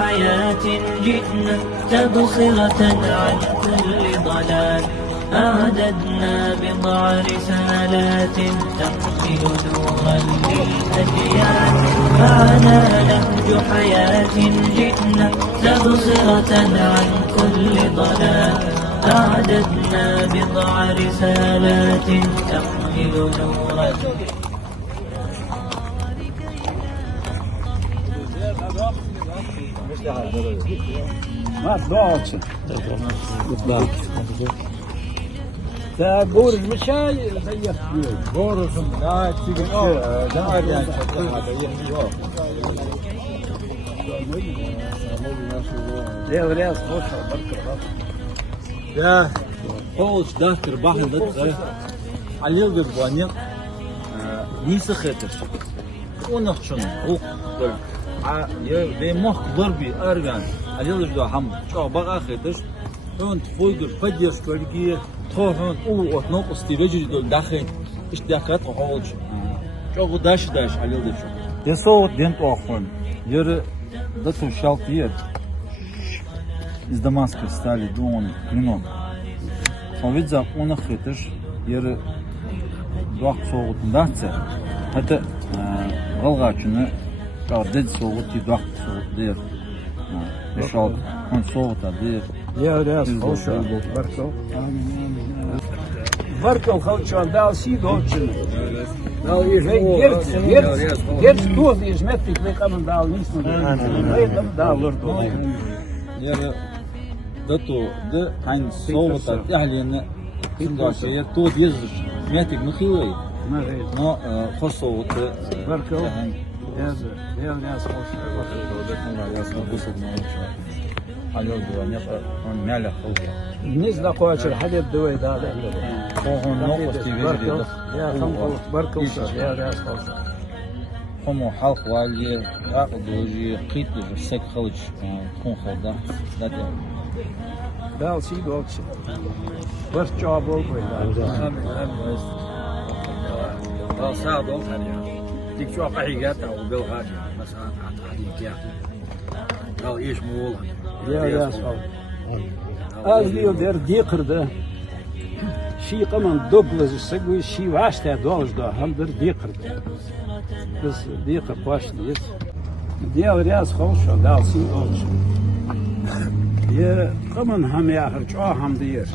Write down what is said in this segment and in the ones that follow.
حياة جئنا تبصرة عن كل ضلال أعددنا بضع رسالات تحمل نورا للأجيال معنا نهج حياة جئنا تبصرة عن كل ضلال أعددنا بضع رسالات تحمل نورا. Mas dolce. Da boruz mu çay da yapıyor. Boruzum daha çıkıyor. Daha yani çatılmadı. Yok. Devre hoş barkar. Ya Polç dahtır bahıldı. Alildir bu anne. Nisi khatır. Onun için o ya ve mahkbar bir argan. Alildir de ham çok bağa khatır. Ön tfoydur fadiş kolgi tohun o otnok istiveci de daxil. İşte kat olç. Çok daş alildir çok. Deso dent oxun. Yeri da tu şaltiyer. Из Дамаска стали дом клинок. Он ведь за он охотыш, ер дуак соғытын датса, это галгачыны кардед соғыт и дуак соғыт дер. Бешал, он соғыт дер. Ya res hoş barkar. Barkar halçan dal si dolce. Dal gert toz is met ik weet aan dal niet meer. Weet dan dal Ер дату да кайн соғыт ахлені тыңдашыя тот езір. Метик мхилай. Но хош соғыты barkar. Ya res hoş. Алёл дуаня он мяля хол. Низла коачер хадет дуай дал. Хоғын ноқос тивезді. Ya хамбол barkar. Ya res hoş. Хомо халқ вали ақдожи қитли сек халыч кон халда. Дате. Dal si dolce. Var job ol koyda. صعب يعني ديك شو حقيقات او بالغاش مثلا حقيقة او ايش مول Ya sağ. Az diyor der dikirde. Şi kaman Douglas segui şi vaşta dolda ham der dikirde. Biz dikir başlıyız. Diyor yaz hoş dal si olç. Ya kaman ham yahır ço ham diyor.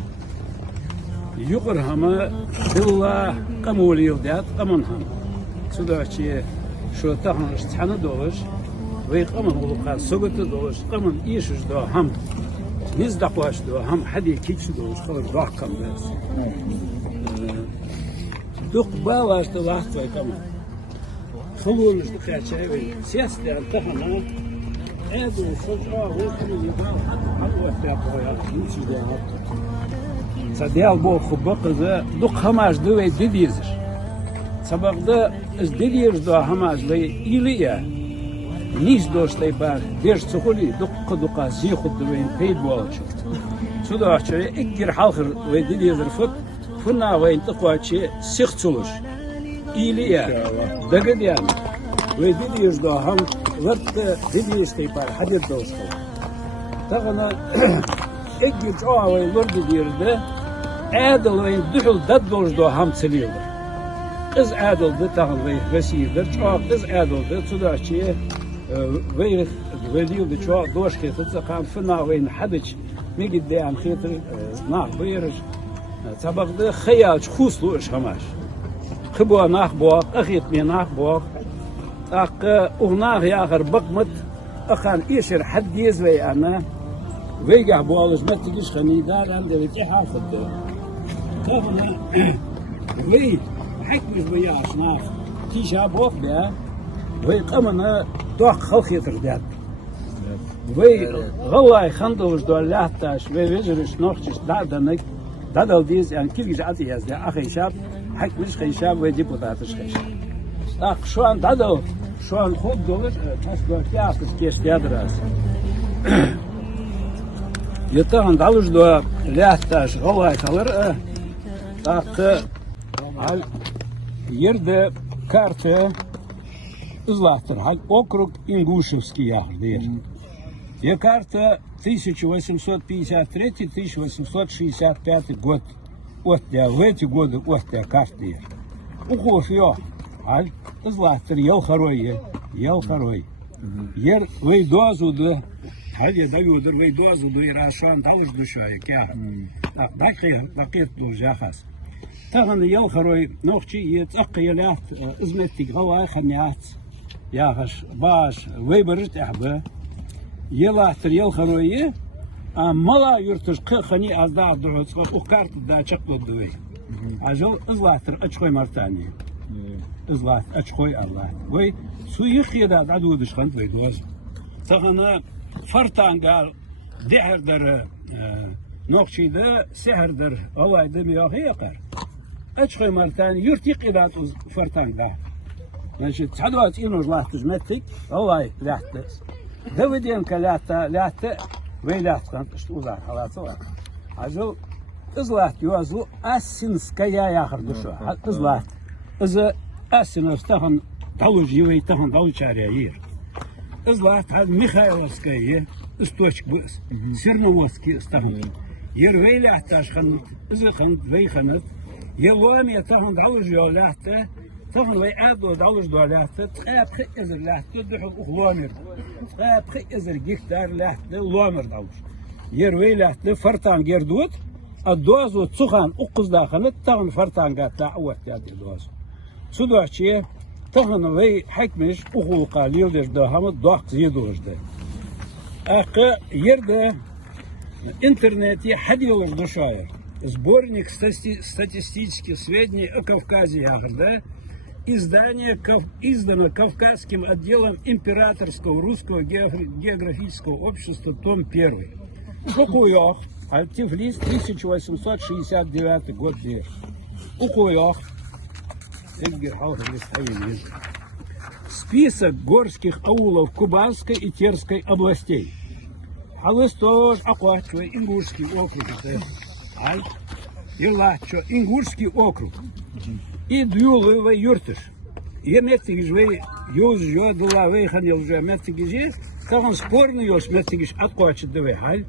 Yuqur hamı billah qamul yildat qaman ham. Sudachi şu tahan istihana doluş ve qaman uluqa sugutu doluş qaman işiş da ham biz da qaş da ham hadi kiç doluş qalar raqam bas. Duq balaş da vaqt ve qaman. Xululus da qaçay ve siyasdan tahana edu şoqa ve qaman yibal hadi vaqt yapıyor. Hiç de yaptı. Sadiyal bu xubaqıza duq hamaj duve didizir. Sabaqda iz didiyir da hamaj ve iliya. Niz dostay bar der çuquli duqa zixud duve peyd bolç. Suda açıya ikir halqır ve didizir fut funa ve intiqaçı sixçuluş. İliya. Dagadiyan ve didiyir da ham vaqt didiyistay bar hadir dostay. Tağına ikir çoğa ve vurdidirdi. Adil ve düşül dadbolda ham çeliyor. Kız adildi tağlı vesiydir. Çok kız adildi. Sudaçı ve diyordu çok doş ketetse kan fena ve hadiç mi giddiğim xetir nah buyurur. Sabahda xeyal xuslu iş hamaş. Xibu nah bu axit mi nah bu. Aq uğnaq yağır bakmat akan işir haddiz ve ana ويقع بوالش ما تجيش خنيدار عنده الاتحاد خده طبعا وي حكمش بيا أصناف تيجا بوق ده وي قمنا دوق خلق يترداد وي غلاي خندوش دول لحتاش وي وزرش نوخش دادنك دادل ديز يعني كيف جعلتي يزده أخي شاب حكمش خي شاب وي ديبوتاتش خي شاب أخ شو عن دادل شو عن خود دولش تسبق ياسس كيش يدرس Yatağın dalışda lehtaş galay kalır. Taktı hal yerde kartı ızlahtır. Hal okrug Inguşevski yağır diyor. И карта 1853-1865 год. Вот я в эти годы, вот я карты. Ухож я, аль, златер, ел хорой, ел хорой. Ер вейдозу да, аль я даю дар вейдозу да ирашан далж душай, кя. Дакет дужахас. Таган ел хорой, нохчи ет, аккиялят, изметтик гава ханят. Яхаш, баш, вейберт ахба. Елатер ел хорой, а мала юртуш хани азда дурц, ухкарт да чакло дуй. Ажал златер ачхой мартани. Злат ачхой Allah. Вей суих еда дадудыш хант вейдоз. Тагана фартангал дехердер нохчида сехердер авайда мияхиякар. Ачхой мартани юртик еда фартангда. Значит, цадват ину златыш метик, авай лятте. Давиденка лятте, вей лятте, что узар халатова. Ажал злат юазу асинская яхар душа. Злат. إذا أسنا استخن دولج يوي تخن دولج عريير إذا هذا ميخائيلسكية استوشك بس سيرنوموسكي استخن يروي احتاج خنت إذا خنت وي خنت يلوامي تخن دولج يولاحته تخن وي أدو دولج دولاحته تخاب خي إذا لاحته دحو أخوامر تخاب خي إذا جيكتار لاحته لوامر دولج يروي لاحته فرطان جردوت الدوازو تسخن أقص داخلت تخن فرطان قاتلا أوت يادي دوازو سوداچیه تهن وی حکمش اخو قلیل داشته همه داخت زیادوش ده. اخه یرده интернете ходилось до шаер. Сборник статистических сведений о Кавказе Ягода, издано Кавказским отделом Императорского русского географического общества, том 1. Укуях, Тифлис, 1869 год. Укуях. Список горских аулов Кубанской и Терской областей. Халыстож, Аквачо, Ингушский округ. Илачо, Ингушский округ. И Дюловый юртыш. Я метигиш вей юз жодла вей ханил же метигиш. Там спорный юз метигиш Аквачо давай халь.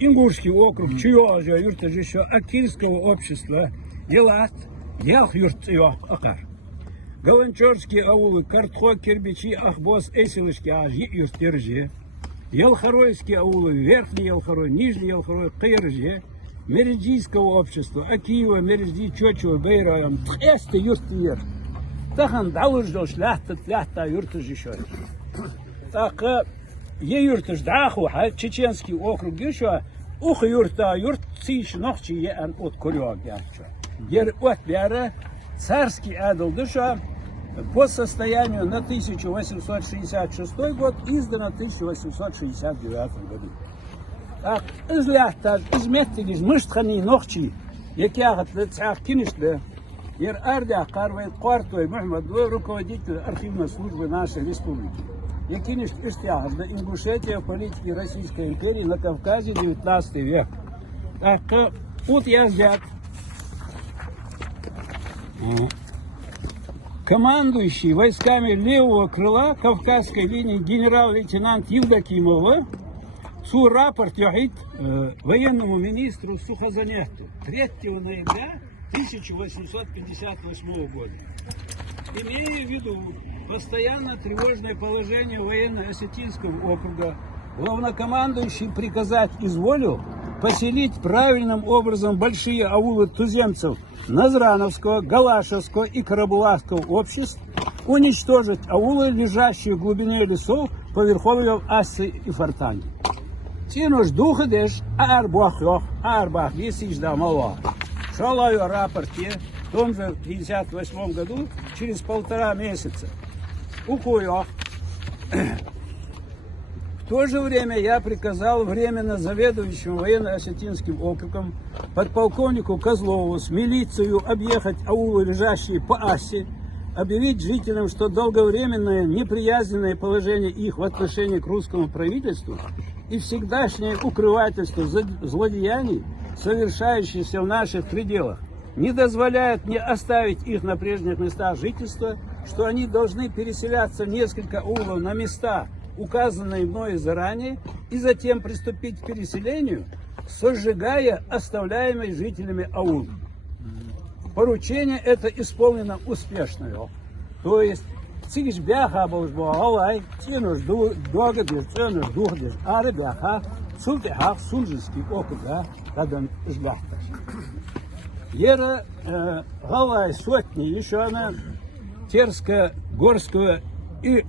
Ингушский округ, чье же юртыш еще Акильского общества. Елат. Ялх юрт yok akar. Галанчорские аулы, Картхо, Кирбичи, Ахбос, Эсилышки, Ажи, Юртиржи. Ялхаройские аулы, Верхний Ялхарой, Нижний Ялхарой, Кыржи. Меридийского общества, Акиева, Мериди, Чочева, Бейраем, Тхесты, Юртир. Тахан далуждош, ляхта, юртыжи шой. Так, юртыж даху, Чеченский округ, еще, ух юрта, юрт, циш, нохчи, ан от Курёг, ярчо. Ер от бяра царский адл душа по состоянию на 1866 год издано 1869 году. Так, из ляхта, из меттигиш, мыштхани нохчи, якягат лицах киниште, ер ардя карвает квартой Мухаммад, руководитель архивной службы нашей республики. Якиниш иштягат, да Ингушетия в политике Российской империи на Кавказе 19 век. Так, вот я взят. Командующий войсками левого крыла Кавказской линии генерал-лейтенант Евдокимова свой рапорт яхит военному министру Сухозаняту 3 ноября 1858 года. Имея в виду постоянно тревожное положение военно-осетинского округа, главнокомандующий приказать изволил поселить правильным образом большие аулы туземцев Назрановского, Галашевского и Карабулакского обществ, уничтожить аулы, лежащие в глубине лесов по верховьям Ассы и Фортани. Тянуш духадеш, арбах, если жда мало. Шалаю рапорте в том же 1958 году, через 1,5 месяца. Укуях. В то же время я приказал временно заведующему военно-осетинским округом подполковнику Козлову с милицией объехать аулы, лежащие по Ассе, объявить жителям, что долговременное неприязненное положение их в отношении к русскому правительству и всегдашнее укрывательство злодеяний, совершающихся в наших пределах, не дозволяет мне оставить их на прежних местах жительства, что они должны переселяться в несколько аулов на места, указанные мной заранее, и затем приступить к переселению, сожигая оставляемый жителями аул. Поручение это исполнено успешно. То есть, цигиш бяха божбо алай, тянуш дога деш, тянуш дух деш, ары бяха, султехах сунжинский округа, кадан жгахташ. Ера галай сотни еще она Терско-Горского и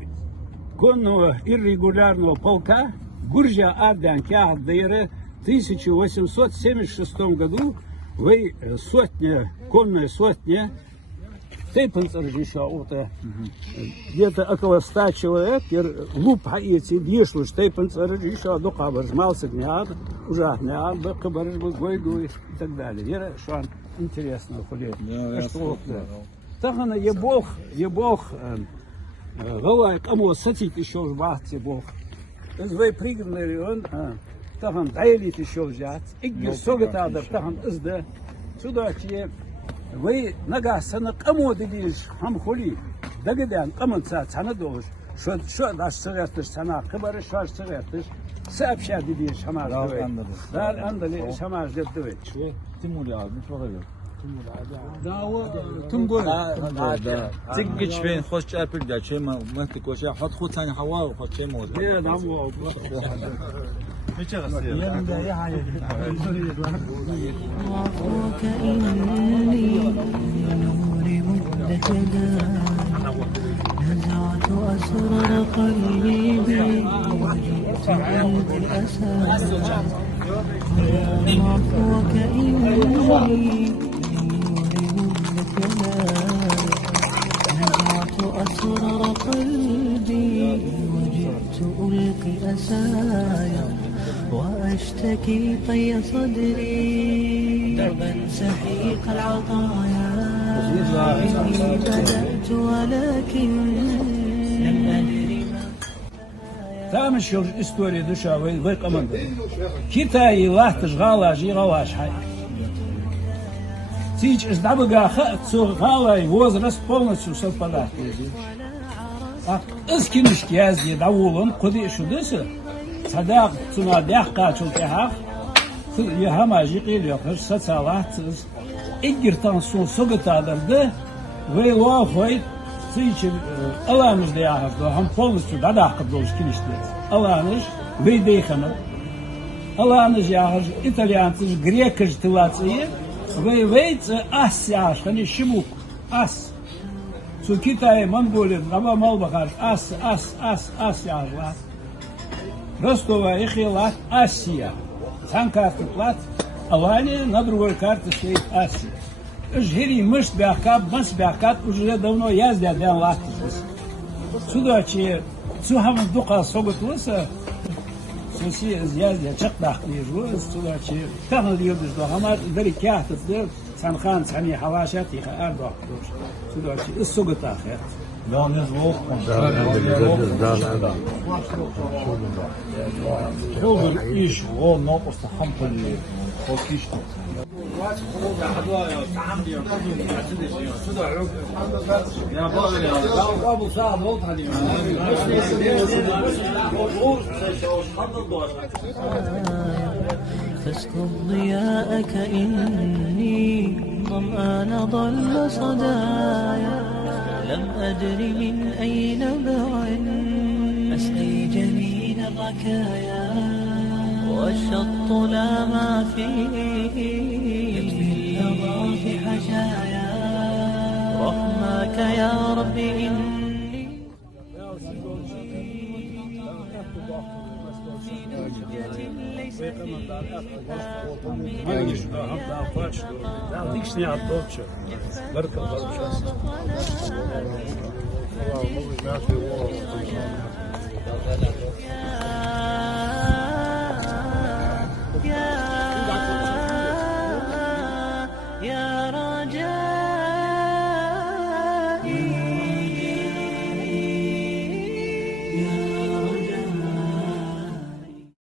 конного иррегулярного полка Гуржа Арданкя Аддейра в 1876 году вы конная сотня, где-то около 100 человек, луп эти дешли, штейпенцержиша, до кабаржмался гняд, ужасняд, до кабаржбу гойду и так далее. Вера, что интересно, Тахана ебох, галай, кому сатит еще в бахте бог. Вы пригнали он, тахан дайлит еще взять, игер согатадер, тахан изда, сюда че, вы нагасана кому дедиш, хамхули, дагадян, каманца, цана долж, что наш сыгартыш цана, кабары шаш сыгартыш, сообща дедиш, хамаш давай. Да, андали, хамаш давай. Тимур ya, ne çok öyle. Да, тем Да. Тиггич бен хош чапил да чема, махти коша, хат хут тани хава, хат чема. يا دعوة وعفوك إني لنور مدك نزعت أسرار قلبي وجئت عند الأسى وعفوك إني لنور مدك نزعت أسرار قلبي وجئت ألقي أسايا وأشتكي طي صدري دربا سحيق العطايا إني بدأت ولكن لم أدري ما Там еще история душа, вы команда. Китай лахтыш галажи галаш хай. Тич из дабыга галай возраст полностью совпадает. Искиниш язди давулон куди шудысы. Садак цуна бяхка чултехах. Я хамажи қилёхыш сацалахтыз. Иггертан сун сугатадырды. Вы лохой Тич аламыш даяхах. Хам полностью дадах кабдолш киништез. Аламыш вейдейханов. Аламыш яхаш итальянцыш грекыш тылацые. Вы вейцы ас яшхани шимук. Ас. Цу Китай, Монголия, Раба Малбахаш, ас яжла. Ростова, Ихилат, Асия. Сам карты плат, Алания, на другой карте стоит Асия. Жири, мышь бяхкап, мыс бяхкап, уже давно ездят, дян лахтис. Сюда, че, цухам духа согут лыса, суси ездят, чакдах лежу, сюда, че, тахнал юдыш дохамат, дари кяхтат, Санхан, сами хавашат, их ардох душ. Сюда, че, согут ахет. Yalnız bu. Çok iş o ne olsa hampli çok iş. فاسكب ضياءك إني ظمآن ضل صدايا لم أدر من أي نبع أسقي جنين الركايا والشط لا ما فيه يكفي اللظى في حشايا رحمك يا رب إني